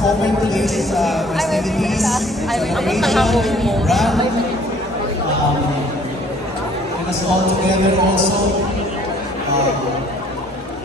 open today's festivities, celebration, run, and us all together also.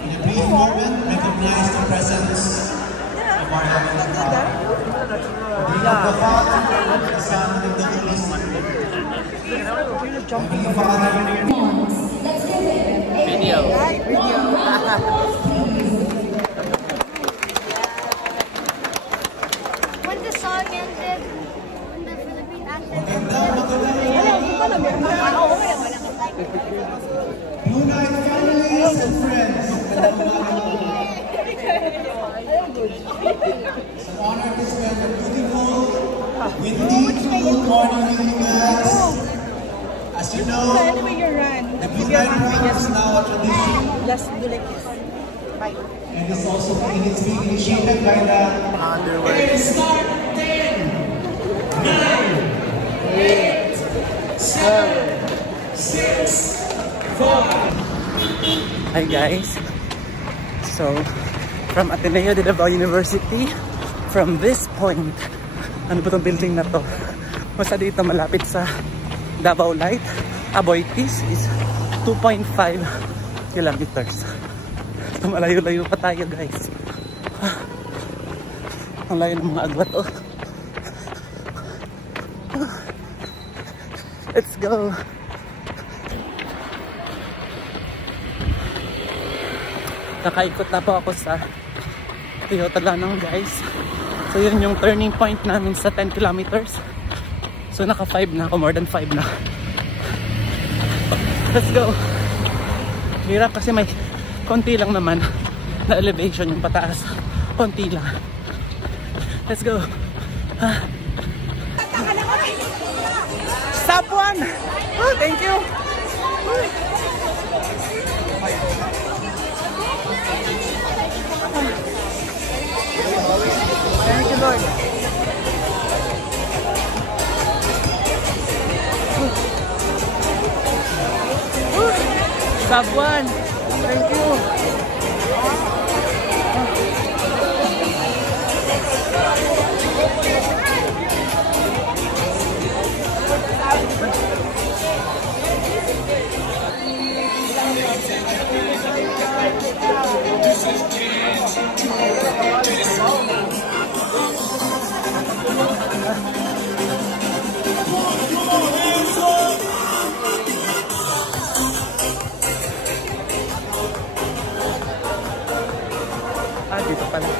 In a brief moment, recognize the presence of our Heavenly Father. In the name of the Father, and the Son, and the Holy Spirit. Heavenly Father, video. When the song ended, when the Philippine anthem Blue Night families and friends. It's an honor to spend a beautiful, windy, cool morning with you guys. As you know, the Blue Night run is now a tradition. And it's also being initiated by the start 10, 9, 8, 7, 6, 5. Hi guys, so from Ateneo de Davao University, from this point, ano ba itong building na to? Basta dito malapit sa Davao Light, Aboitiz is 2.5 kilometers. So malayo-layo pa tayo guys. Ang layo ng mga agwat oh. Let's go! Nakaikot na po ako sa Talanang guys. So yun yung turning point namin sa 10 kilometers. So naka 5 na ako, more than 5 na. Let's go! Hirap kasi may konti lang naman na elevation yung pataas. Konti lang. Let's go! Stop one! Oh, thank you! Thank you, Lord. Stop one. Thank you. Dito pala.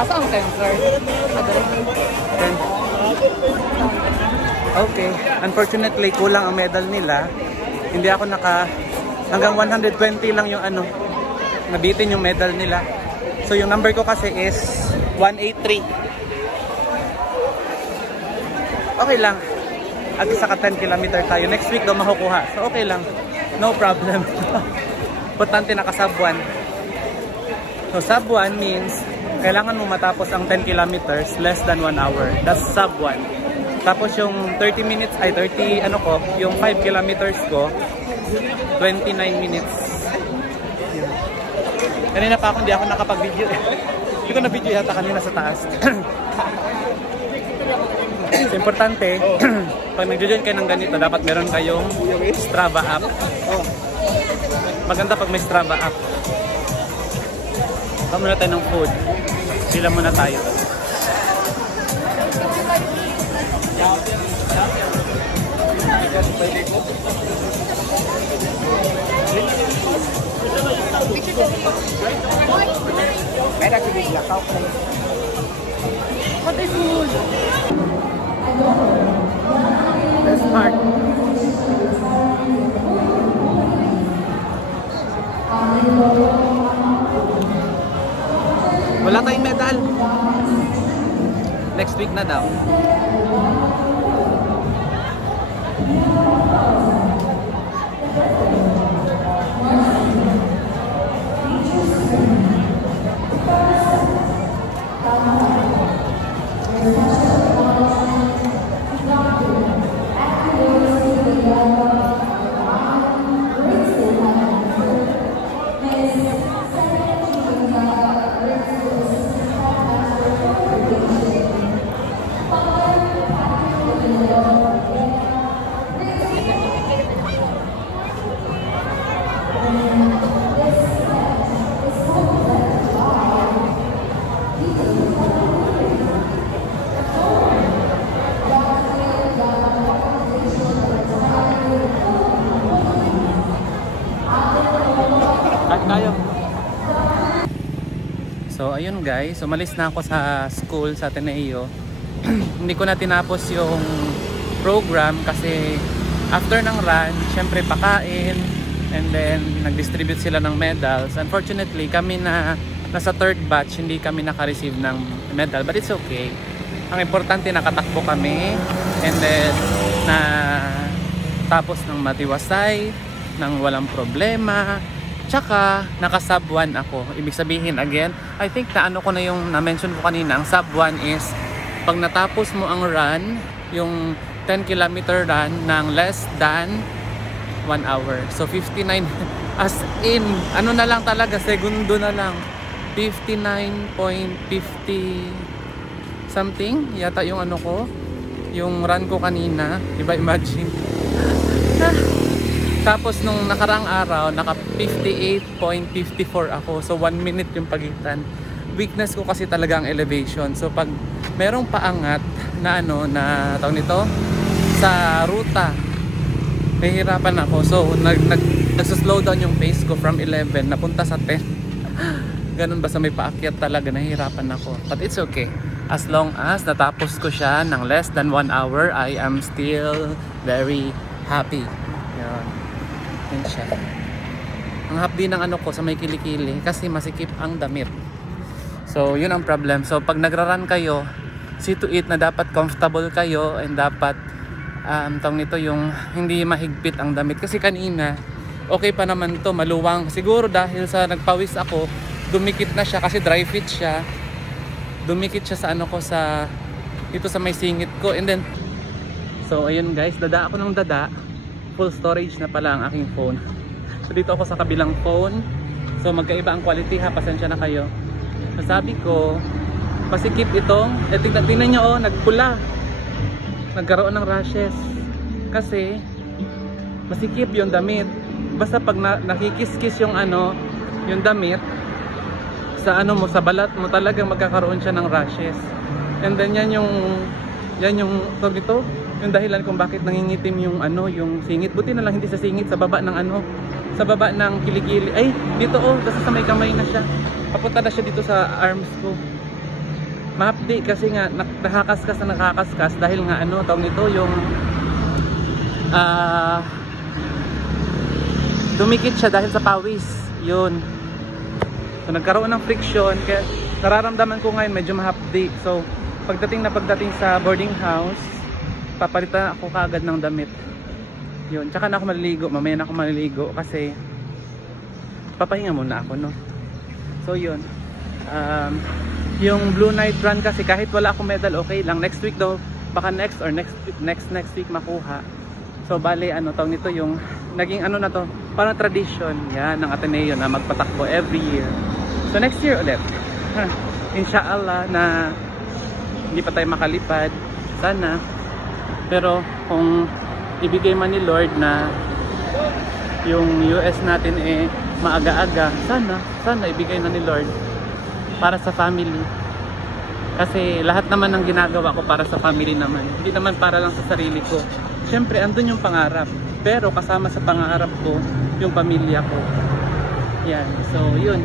Asa ang sensor? Okay. Unfortunately, kulang ang medal nila. Hindi ako hanggang 120 lang yung nabitin yung medal nila. So yung number ko kasi is 183. Okay lang. At saka 10 kilometer tayo. Next week daw makukuha. So okay lang. No problem. Importante naka sub 1. So sub 1 means kailangan mo matapos ang 10 kilometers less than 1 hour. That's sub 1. Tapos yung 30 minutes, yung 5 kilometers ko, 29 minutes. Kanina pa ako, hindi ako nakapag-video. Hindi ko na-video yata kanina sa taas. So, importante, pag nag-join kayo ng ganito, dapat meron kayong Strava app. Maganda pag may Strava app. Baka muna tayo ng food. Sila muna tayo. What is food? That's hard. Wala tayong medal. Next week na daw. So ayun guys, umalis na ako sa school sa Ateneo. Hindi ko na tinapos yung program kasi after ng run, syempre pakain, and then nag-distribute sila ng medals. Unfortunately, kami na nasa third batch, hindi kami naka-receive ng medal, but it's okay. Ang importante, nakatakbo kami, and then na tapos ng matiwasay, nang walang problema, tsaka naka sub 1 ako. Ibig sabihin, again, I think na ano ko na yung na-mention ko kanina, ang sub 1 is pag natapos mo ang run, yung 10 kilometer run ng less than 1 hour. So 59 as in, ano na lang talaga, segundo na lang. 59.50 something yata yung ano ko, yung run ko kanina, diba, imagine. Tapos nung nakaraang araw, naka 58.54 ako. So 1 minute yung pagitan. Weakness ko kasi talaga ang elevation. So pag merong paangat na ano, na tawag nito, sa ruta, nahihirapan ako. So nagsuslow down yung pace ko from 11 napunta sa 10. Ganun ba sa may paakyat talaga, nahihirapan ako. But it's okay. As long as natapos ko siya ng less than 1 hour, I am still very happy. Yan. Yan siya. Ang hapdi ng ano ko sa may kilikili kasi masikip ang damit. So yun ang problem. So pag nagra-run kayo, see to it na dapat comfortable kayo and dapat tawag nito yung hindi mahigpit ang damit. Kasi kanina okay pa naman to, maluwang. Siguro dahil sa nagpawis ako, dumikit na siya kasi dry fit siya. Dumikit siya sa ano ko, sa dito sa may singit ko. And then so ayun guys, dada ako ng dada. Full storage na pala ang aking phone. So dito ako sa kabilang phone. So magkaiba ang quality ha, pasensya na kayo. Sabi ko, masikip itong, tingnan nyo, nagpula, nagkaroon ng rashes kasi masikip yung damit. Basta pag nakikis-kis yung ano, yung damit sa ano mo, sa balat mo, talagang magkakaroon siya ng rashes. And then yan yung tawag dito, yung dahilan kung bakit nangingitim yung ano, yung singit. Buti na lang hindi sa singit, sa baba ng ano, sa baba ng kilikili. Ay, dito oh, kasi sa may kamay na siya. Papunta na siya dito sa arms ko. Mahapdi kasi nga nakakaskas dahil nga ano, tawag nito, yung dumikit siya dahil sa pawis. Yun. So nagkaroon ng friction, kaya nararamdaman ko ngayon medyo mahapdi. So pagdating sa boarding house, papalitan ako kaagad ng damit. Yun, tsaka na ako maliligo, mamaya na ako maliligo kasi papahinga muna ako, no? So yun, yung Blue Night Run kasi kahit wala akong medal, okay lang. Next week daw, baka next week makuha. So bale, ano tawag nito, yung naging ano na to, parang tradition yan ng Ateneo na magpatakbo every year. So next year ulit, inshallah na hindi pa tayo makalipad, sana. Pero kung ibigay man ni Lord na yung US natin maaga-aga, sana ibigay na ni Lord para sa family. Kasi lahat naman ng ginagawa ko para sa family naman, hindi naman para lang sa sarili ko. Siyempre andun yung pangarap, pero kasama sa pangarap ko yung pamilya ko. Yan, so yun.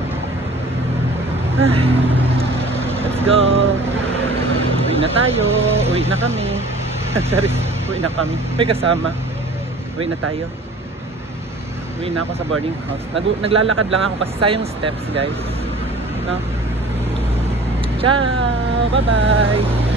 Let's go. Uwi na tayo, uwi na kami. Sorry, uwi na kami, may kasama. Uwi na tayo. Uwi na ako sa boarding house. Naglalakad lang ako kasi sayang steps guys, no? Ciao, bye bye.